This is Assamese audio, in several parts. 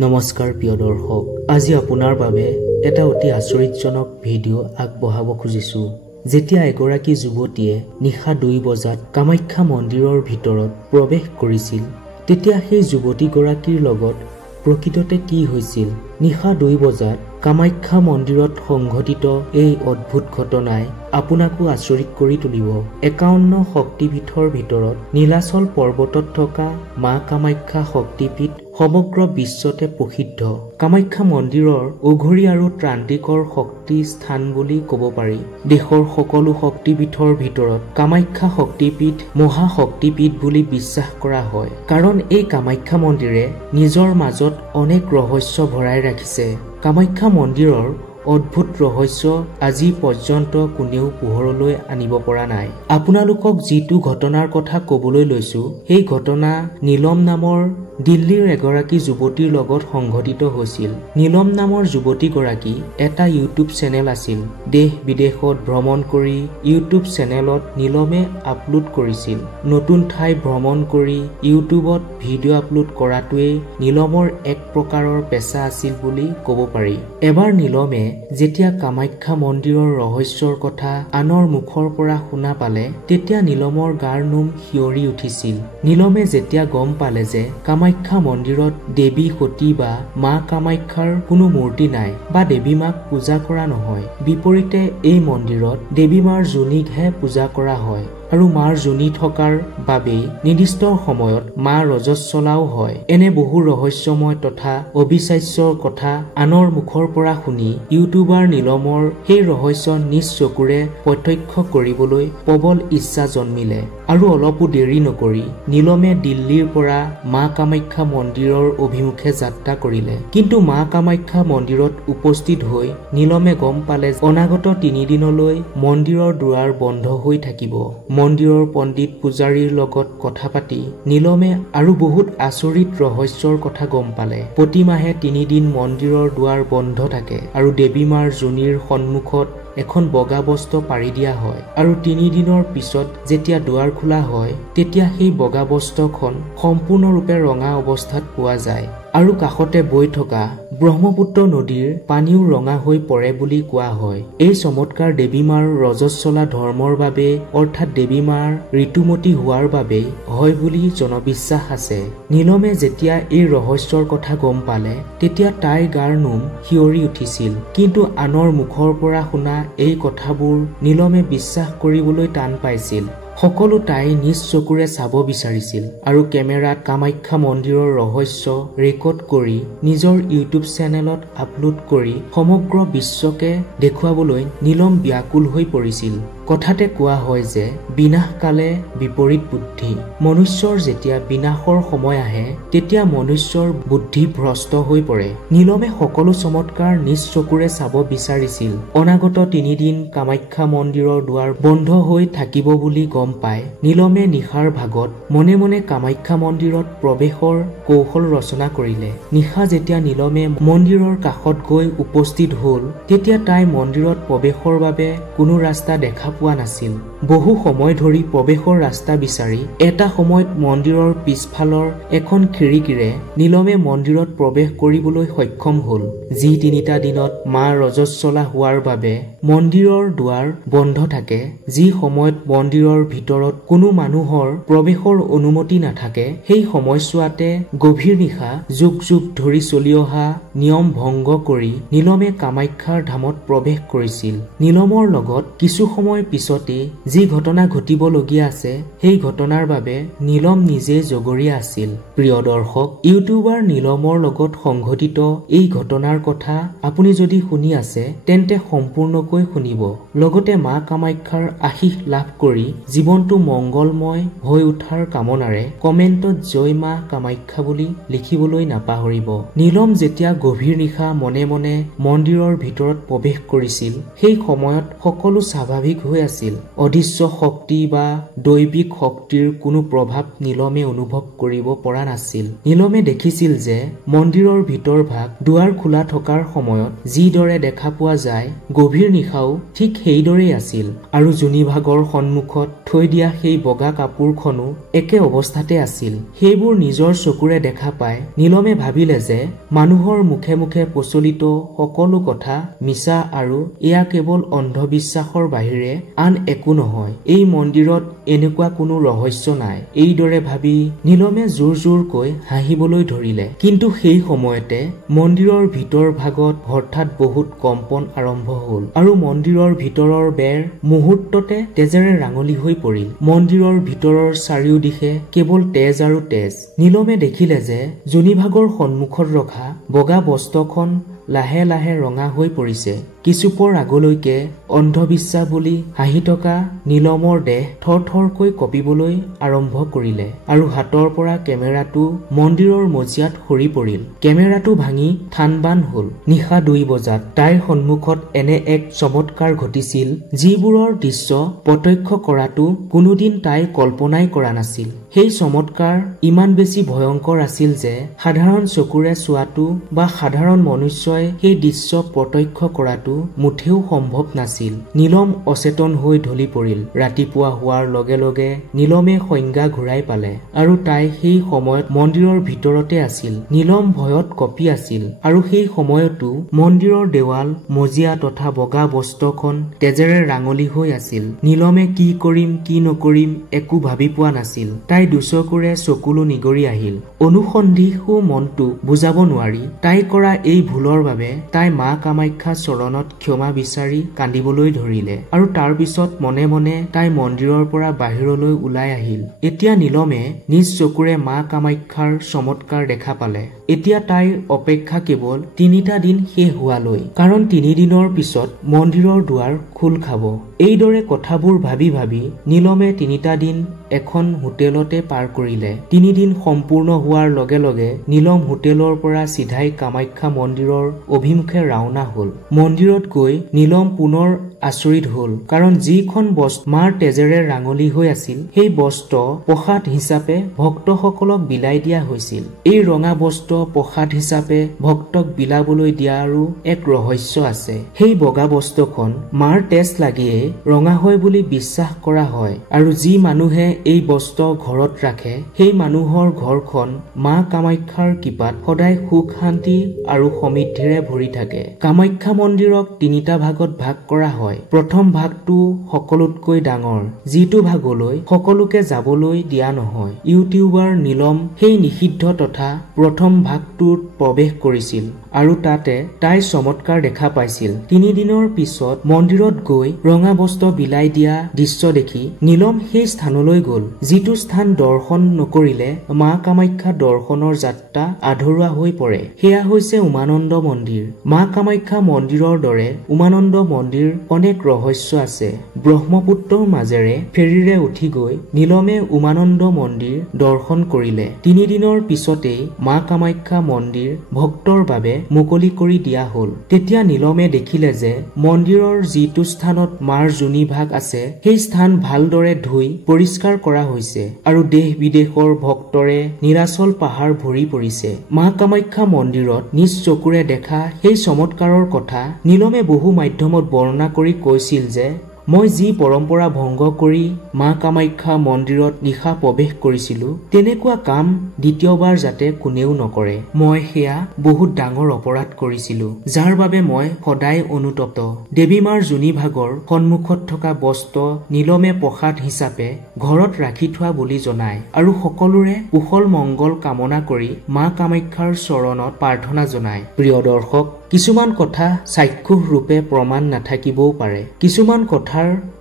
নমস্কাৰ প্ৰিয় দৰ্শক, আজি আপোনাৰ বাবে এটা অতি আচৰিতজনক ভিডিঅ' আগবঢ়াব খুজিছোঁ। যেতিয়া এগৰাকী যুৱতীয়ে নিশা 2 বজাত কামাখ্যা মন্দিৰৰ ভিতৰত প্ৰৱেশ কৰিছিল, তেতিয়া সেই যুৱতীগৰাকীৰ লগত প্ৰকৃততে কি হৈছিল? নিশা 2 বজাত কামাখ্যা মন্দিৰত সংঘটিত এই অদ্ভুত ঘটনাই আপোনাকো আচৰিত কৰি তুলিব। 51 শক্তিপীঠৰ ভিতৰত নীলাচল পৰ্বতত থকা মা কামাখ্যা শক্তিপীঠ সমগ্ৰ বিশ্বতে প্ৰসিদ্ধ। কামাখ্যা মন্দিৰৰ অঘৰী আৰু ত্ৰান্তিকৰ শক্তি স্থান বুলি ক'ব পাৰি। দেশৰ সকলো শক্তিপীঠৰ ভিতৰত কামাখ্যা শক্তিপীঠ মহাশক্তিপীঠ বুলি বিশ্বাস কৰা হয়, কাৰণ এই কামাখ্যা মন্দিৰে নিজৰ মাজত অনেক ৰহস্য ভৰাই ৰাখিছে। কামাখ্যা মন্দিৰৰ অদ্ভুত ৰহস্য আজি পৰ্যন্ত কোনেও পোহৰলৈ আনিব পৰা নাই। আপোনালোকক যিটো ঘটনাৰ কথা ক'বলৈ লৈছো, সেই ঘটনা নীলম নামৰ দিল্লীৰ এগৰাকী যুৱতীৰ লগত সংঘটিত হৈছিল। নীলম নামৰ যুৱতীগৰাকী এটা ইউটিউব চেনেল আছিল। দেশ বিদেশত ভ্ৰমণ কৰি ইউটিউব চেনেলত নীলমে আপলোড কৰিছিল। নতুন ঠাই ভ্ৰমণ কৰি ইউটিউবত ভিডিঅ' আপলোড কৰাটোৱেই নীলমৰ এক প্ৰকাৰৰ পেচা আছিল বুলি ক'ব পাৰি। এবাৰ নীলমে যেতিয়া কামাখ্যা মন্দিৰৰ ৰহস্যৰ কথা আনৰ মুখৰ পৰা শুনা পালে, তেতিয়া নীলমৰ গাৰ নোম শিয়ৰি উঠিছিল। নীলমে যেতিয়া গম পালে যে কামাখ্যা মন্দিৰত দেৱী সতী বা মা কামাখ্যাৰ কোনো মূৰ্তি নাই বা দেৱী মাক পূজা কৰা নহয়, বিপৰীতে এই মন্দিৰত দেৱী মাৰ যোনিকহে পূজা কৰা হয় আৰু মাৰ যোনি থকাৰ বাবেই নিৰ্দিষ্ট সময়ত মা ৰজস্বলাও হয়। এনে বহু ৰহস্যময় তথা অবিশ্বাস্যৰ কথা আনৰ মুখৰ পৰা শুনি ইউটিউবাৰ নীলমৰ সেই ৰহস্য নিজ চকুৰে প্ৰত্যক্ষ কৰিবলৈ প্ৰবল ইচ্ছা জন্মিলে আৰু অলপো দেৰি নকৰি নীলমে দিল্লীৰ পৰা মা কামাখ্যা মন্দিৰৰ অভিমুখে যাত্ৰা কৰিলে। কিন্তু মা কামাখ্যা মন্দিৰত উপস্থিত হৈ নীলমে গম পালে অনাগত 3 দিনলৈ মন্দিৰৰ দুৱাৰ বন্ধ হৈ থাকিব। মন্দিৰৰ পণ্ডিত পূজাৰীৰ লগত কথা পাতি নীলমে আৰু বহুত আচৰিত ৰহস্যৰ কথা গম পালে। প্ৰতি মাহে 3 দিন মন্দিৰৰ দুৱাৰ বন্ধ থাকে আৰু দেৱী মাৰ যোনিৰ সন্মুখত এখন বগা বস্ত্ৰ পাৰি দিয়া হয় আৰু 3 দিনৰ পিছত যেতিয়া দুৱাৰ খোলা হয়, তেতিয়া সেই বগা বস্ত্ৰখন সম্পূৰ্ণৰূপে ৰঙা অৱস্থাত পোৱা যায় আৰু কাষতে বৈ থকা ব্ৰহ্মপুত্ৰ নদীৰ পানীও ৰঙা হৈ পৰে বুলি কোৱা হয়। এই চমৎকাৰ দেৱী মাৰ ৰজস্বলা ধৰ্মৰ বাবে, অৰ্থাৎ দেৱী মাৰ ঋতুমতী হোৱাৰ বাবে হয় বুলি জনবিশ্বাস আছে। নীলমে যেতিয়া এই ৰহস্যৰ কথা গম পালে, তেতিয়া তাইৰ গাৰ নোম শিয়ৰি উঠিছিল। কিন্তু আনৰ মুখৰ পৰা শুনা এই কথাবোৰ নীলমে বিশ্বাস কৰিবলৈ টান পাইছিল। সকলো তাই নিজ চকুৰে চাব বিচাৰিছিল আৰু কেমেৰাত কামাখ্যা মন্দিৰৰ ৰহস্য ৰেকৰ্ড কৰি নিজৰ ইউটিউব চেনেলত আপলোড কৰি সমগ্ৰ বিশ্বকে দেখুৱাবলৈ নীলম ব্যাকুল হৈ পৰিছিল। কথাতে কোৱা হয় যে বিনাশকালে বিপৰীত বুদ্ধি। মনুষ্যৰ যেতিয়া বিনাশৰ সময় আহে, তেতিয়া মনুষ্যৰ বুদ্ধি ভ্ৰষ্ট হৈ পৰে। নীলমে সকলো চমৎকাৰ নিজ চকুৰে চাব বিচাৰিছিল। অনাগত 3 দিন কামাখ্যা মন্দিৰৰ দুৱাৰ বন্ধ হৈ থাকিব বুলি গম পাই নীলমে নিশাৰ ভাগত মনে মনে কামাখ্যা মন্দিৰত প্ৰৱেশৰ কৌশল ৰচনা কৰিলে। নিশা যেতিয়া নীলমে মন্দিৰৰ কাষত গৈ উপস্থিত হল, তেতিয়া তাই মন্দিৰত প্ৰৱেশৰ বাবে কোনো ৰাস্তা দেখা পোৱা নাছিল। বহু সময় ধৰি প্ৰৱেশৰ ৰাস্তা বিচাৰি এটা সময়ত মন্দিৰৰ পিছফালৰ এখন খিৰিকীৰে নীলমে মন্দিৰত প্ৰৱেশ কৰিবলৈ সক্ষম হল। যি 3টা দিনত মা ৰজস্বলা হোৱাৰ বাবে মন্দিৰৰ দুৱাৰ বন্ধ থাকে, যি সময়ত মন্দিৰৰ ভিতৰত কোনো মানুহৰ প্ৰৱেশৰ অনুমতি নাথাকে, সেই সময়ছোৱাতে গভীৰ নিশা যুগ যুগ ধৰি চলি অহা নিয়ম ভংগ কৰি নীলমে কামাখ্যাৰ ধামত প্ৰৱেশ কৰিছিল। নীলমৰ লগত কিছু সময় পিছতে যি ঘটনা ঘটিবলগীয়া আছে, সেই ঘটনাৰ বাবে নীলম নিজে জগৰীয়া আছিল। প্ৰিয় দৰ্শক, ইউটিউবাৰ নীলমৰ লগত সংঘটিত এই ঘটনাৰ কথা আপুনি যদি শুনি আছে, তেন্তে সম্পূৰ্ণকৈ শুনিব। লগতে মা কামাখ্যাৰ আশীষ লাভ কৰি জীৱনটো মংগলময় হৈ উঠাৰ কামনাৰে কমেণ্টত জয় মা কামাখ্যা বুলি লিখিবলৈ নাপাহৰিব। নীলম যেতিয়া গভীৰ নিশা মনে মনে মন্দিৰৰ ভিতৰত প্ৰৱেশ কৰিছিল, সেই সময়ত সকলো স্বাভাৱিক হৈ হৈ আছিল। অদৃশ্য শক্তি বা দৈবিক শক্তিৰ কোনো প্ৰভাৱ নীলমে অনুভৱ কৰিব পৰা নাছিল। নীলমে দেখিছিল যে মন্দিৰৰ ভিতৰভাগ দুৱাৰ খোলা থকাৰ সময়ত যিদৰে দেখা পোৱা যায় গভীৰ নিশাও ঠিক সেইদৰেই আছিল আৰু যোনিভাগৰ সন্মুখত থৈ দিয়া সেই বগা কাপোৰখনো একে অৱস্থাতে আছিল। সেইবোৰ নিজৰ চকুৰে দেখা পাই নীলমে ভাবিলে যে মানুহৰ মুখে মুখে প্ৰচলিত সকলো কথা মিছা আৰু এয়া কেৱল অন্ধবিশ্বাসৰ বাহিৰে আন একো নহয়। এই মন্দিৰত এনেকুৱা কোনো ৰহস্য নাই। এইদৰে ভাবি নীলমে জোৰ জোৰকৈ হাঁহিবলৈ ধৰিলে। কিন্তু সেই সময়তে মন্দিৰৰ ভিতৰ ভাগত হঠাৎ বহুত কম্পন আৰম্ভ হল আৰু মন্দিৰৰ ভিতৰৰ বেৰ মুহূৰ্ততে তেজেৰে ৰাঙলী হৈ পৰিল। মন্দিৰৰ ভিতৰৰ চাৰিওদিশে কেৱল তেজ আৰু তেজ। নীলমে দেখিলে যে যোনিভাগৰ সন্মুখত ৰখা বগা বস্ত্ৰখন লাহে লাহে ৰঙা হৈ পৰিছে। কিছুপৰ আগলৈকে অন্ধবিশ্বাস বুলি হাঁহি থকা নীলমৰ দেহ থৰ থৰকৈ কঁপিবলৈ আৰম্ভ কৰিলে আৰু হাতৰ পৰা কেমেৰাটো মন্দিৰৰ মজিয়াত সৰি পৰিল। কেমেৰাটো ভাঙি থানবান হল। নিশা 2 বজাত তাইৰ সন্মুখত এনে এক চমৎকাৰ ঘটিছিল যিবোৰৰ দৃশ্য প্ৰত্যক্ষ কৰাটো কোনোদিন তাই কল্পনাই কৰা নাছিল। সেই চমৎকাৰ ইমান বেছি ভয়ংকৰ আছিল যে সাধাৰণ চকুৰে চোৱাটো বা সাধাৰণ মনুষ্যই সেই দৃশ্য প্ৰত্যক্ষ কৰাটো মুঠেও সম্ভৱ নাছিল। নীলম অচেতন হৈ ঢলি পৰিল। ৰাতিপুৱা হোৱাৰ লগে লগে নীলমে সংজ্ঞা ঘূৰাই পালে আৰু তাই সেই সময়ত মন্দিৰৰ ভিতৰতে আছিল। নীলম ভয়ত কঁপি আছিল আৰু সেই সময়তো মন্দিৰৰ দেৱাল মজিয়া তথা বগা বস্ত্ৰখন তেজেৰে ৰাঙলী হৈ আছিল। নীলমে কি কৰিম কি নকৰিম একো ভাবি পোৱা নাছিল। তাই দুচকুৰে চকুলো নিগৰি আহিল। অনুসন্ধিসু মনটো বুজাব নোৱাৰি তাই কৰা এই ভুলৰ বাবে তাই মা কামাখ্যা চৰণত ক্ষমা বিচাৰি কান্দিবলৈ ধৰিলে আৰু তাৰ পিছত মনে মনে তাই মন্দিৰৰ পৰা বাহিৰলৈ ওলাই আহিল। এতিয়া নীলমে নিজ চকুৰে মা কামাখ্যাৰ চমৎকাৰ দেখা পালে। এতিয়া তাইৰ অপেক্ষা কেৱল 3টা দিন শেষ হোৱালৈ, কাৰণ 3 দিনৰ পিছত মন্দিৰৰ দুৱাৰ খোল খাব। এইদৰে কথাবোৰ ভাবি ভাবি নীলমে 3টা দিন এখন হোটেলতে পাৰ কৰিলে। 3 দিন সম্পূৰ্ণ হোৱাৰ লগে লগে নীলম হোটেলৰ পৰা চিধাই কামাখ্যা মন্দিৰৰ অভিমুখে ৰাওনা হল। মন্দিৰত গৈ নীলম পুনৰ আচৰিত হল, কাৰণ যিখন বস্ত্ৰ মাৰ তেজেৰে ৰাঙলী হৈ আছিল সেই বস্ত্ৰ প্ৰসাদ হিচাপে ভক্তসকলক বিলাই দিয়া হৈছিল। এই ৰঙা বস্ত্ৰ প্ৰসাদ হিচাপে ভক্তক বিলাবলৈ দিয়াৰো এক ৰহস্য আছে। সেই বগা বস্ত্ৰখন মাৰ তেজ লাগিয়ে ৰঙা হয় বুলি বিশ্বাস কৰা হয় আৰু যি মানুহে এই বস্ত্ৰ ঘৰত ৰাখে সেই মানুহৰ ঘৰখন মা কামাখ্যাৰ কৃপাত সদায় সুখ শান্তি আৰু সমৃদ্ধিৰে ভৰি থাকে। কামাখ্যা মন্দিৰক 3টা ভাগত ভাগ কৰা হয়। প্ৰথম ভাগটো সকলোতকৈ ডাঙৰ, যিটো ভাগলৈ সকলোকে যাবলৈ দিয়া নহয়। ইউটিউবাৰ নীলম সেই নিষিদ্ধ তথা প্ৰথম ভাগটোত প্ৰৱেশ কৰিছিল আৰু তাতে তাই চমৎকাৰ দেখা পাইছিল। 3 দিনৰ পিছত মন্দিৰত গৈ ৰঙা বস্ত্ৰ বিলাই দিয়া দৃশ্য দেখি নীলম সেই স্থানলৈ গল, যিটো স্থান দৰ্শন নকৰিলে মা কামাখ্যা দৰ্শনৰ যাত্ৰা আধৰুৱা হৈ পৰে। সেয়া হৈছে উমানন্দ মন্দিৰ। মা কামাখ্যা মন্দিৰৰ দৰে উমানন্দ মন্দিৰ অনেক ৰহস্য আছে। ব্ৰহ্মপুত্ৰৰ মাজেৰে ফেৰীৰে উঠি গৈ নীলমে উমানন্দ মন্দিৰ দৰ্শন কৰিলে। 3 দিনৰ পিছতেই মা কামাখ্যা মন্দিৰ ভক্তৰ বাবে মুকলি কৰি দিয়া হল। তেতিয়া নীলমে দেখিলে যে মন্দিৰৰ যিটো স্থানত মাৰ যোনি ভাগ আছে সেই স্থান ভালদৰে ধুই পৰিষ্কাৰ কৰা হৈছে আৰু দেশ বিদেশৰ ভক্তৰে নীলাচল পাহাৰ ভৰি পৰিছে। মা কামাখ্যা মন্দিৰত নিজ চকুৰে দেখা সেই চমৎকাৰৰ কথা নীলমে বহু মাধ্যমত বৰ্ণনা কৰি কৈছিল যে মই যি পৰম্পৰা ভংগ কৰি মা কামাখ্যা মন্দিৰত নিশা প্ৰৱেশ কৰিছিলো তেনেকুৱা কাম দ্বিতীয়বাৰ যাতে কোনেও নকৰে। মই সেয়া বহুত ডাঙৰ অপৰাধ কৰিছিলো, যাৰ বাবে মই সদায় অনুতপ্ত। দেৱী মাৰ যোনি ভাগৰ সন্মুখত থকা বস্ত্ৰ নীলমে প্ৰসাদ হিচাপে ঘৰত ৰাখি থোৱা বুলি জনায় আৰু সকলোৰে কুশল মংগল কামনা কৰি মা কামাখ্যাৰ চৰণত প্ৰাৰ্থনা জনায়। প্ৰিয় দৰ্শক, কিছুমান কথা চাক্ষুষ ৰূপে প্ৰমাণ নাথাকিবও পাৰে, কিছুমান কথাৰ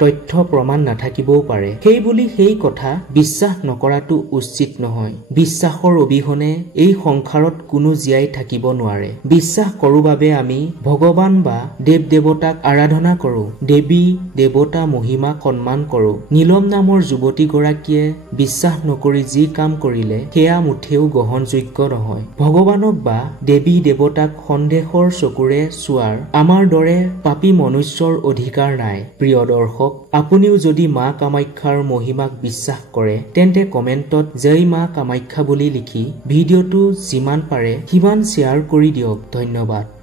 তথ্য প্ৰমাণ নাথাকিবও পাৰে। সেই বুলি সেই কথা বিশ্বাস নকৰাটো উচিত নহয়। বিশ্বাসৰ অবিহনে এই সংসাৰত কোনো জীয়াই থাকিব নোৱাৰে। বিশ্বাস কৰো বাবে আমি ভগৱান বা দেৱ দেৱতাক আৰাধনা কৰো, দেৱী দেৱতা মহিমাক সন্মান কৰো। নীলম নামৰ যুৱতীগৰাকীয়ে বিশ্বাস নকৰি যি কাম কৰিলে সেয়া মুঠেও গ্ৰহণযোগ্য নহয়। ভগৱানক বা দেৱী দেৱতাক সন্দেহৰ চকুৰে চোৱাৰ আমাৰ দৰে পাপী মনুষ্যৰ অধিকাৰ নাই। প্ৰিয় প্ৰিয় দৰ্শক, আপুনিও যদি মা কামাখ্যাৰ মহিমাক বিশ্বাস কৰে তেন্তে কমেণ্টত জয় মা কামাখ্যা বুলি লিখি ভিডিঅ'টো যিমান পাৰে সিমান শ্বেয়াৰ কৰি দিয়ক। ধন্যবাদ।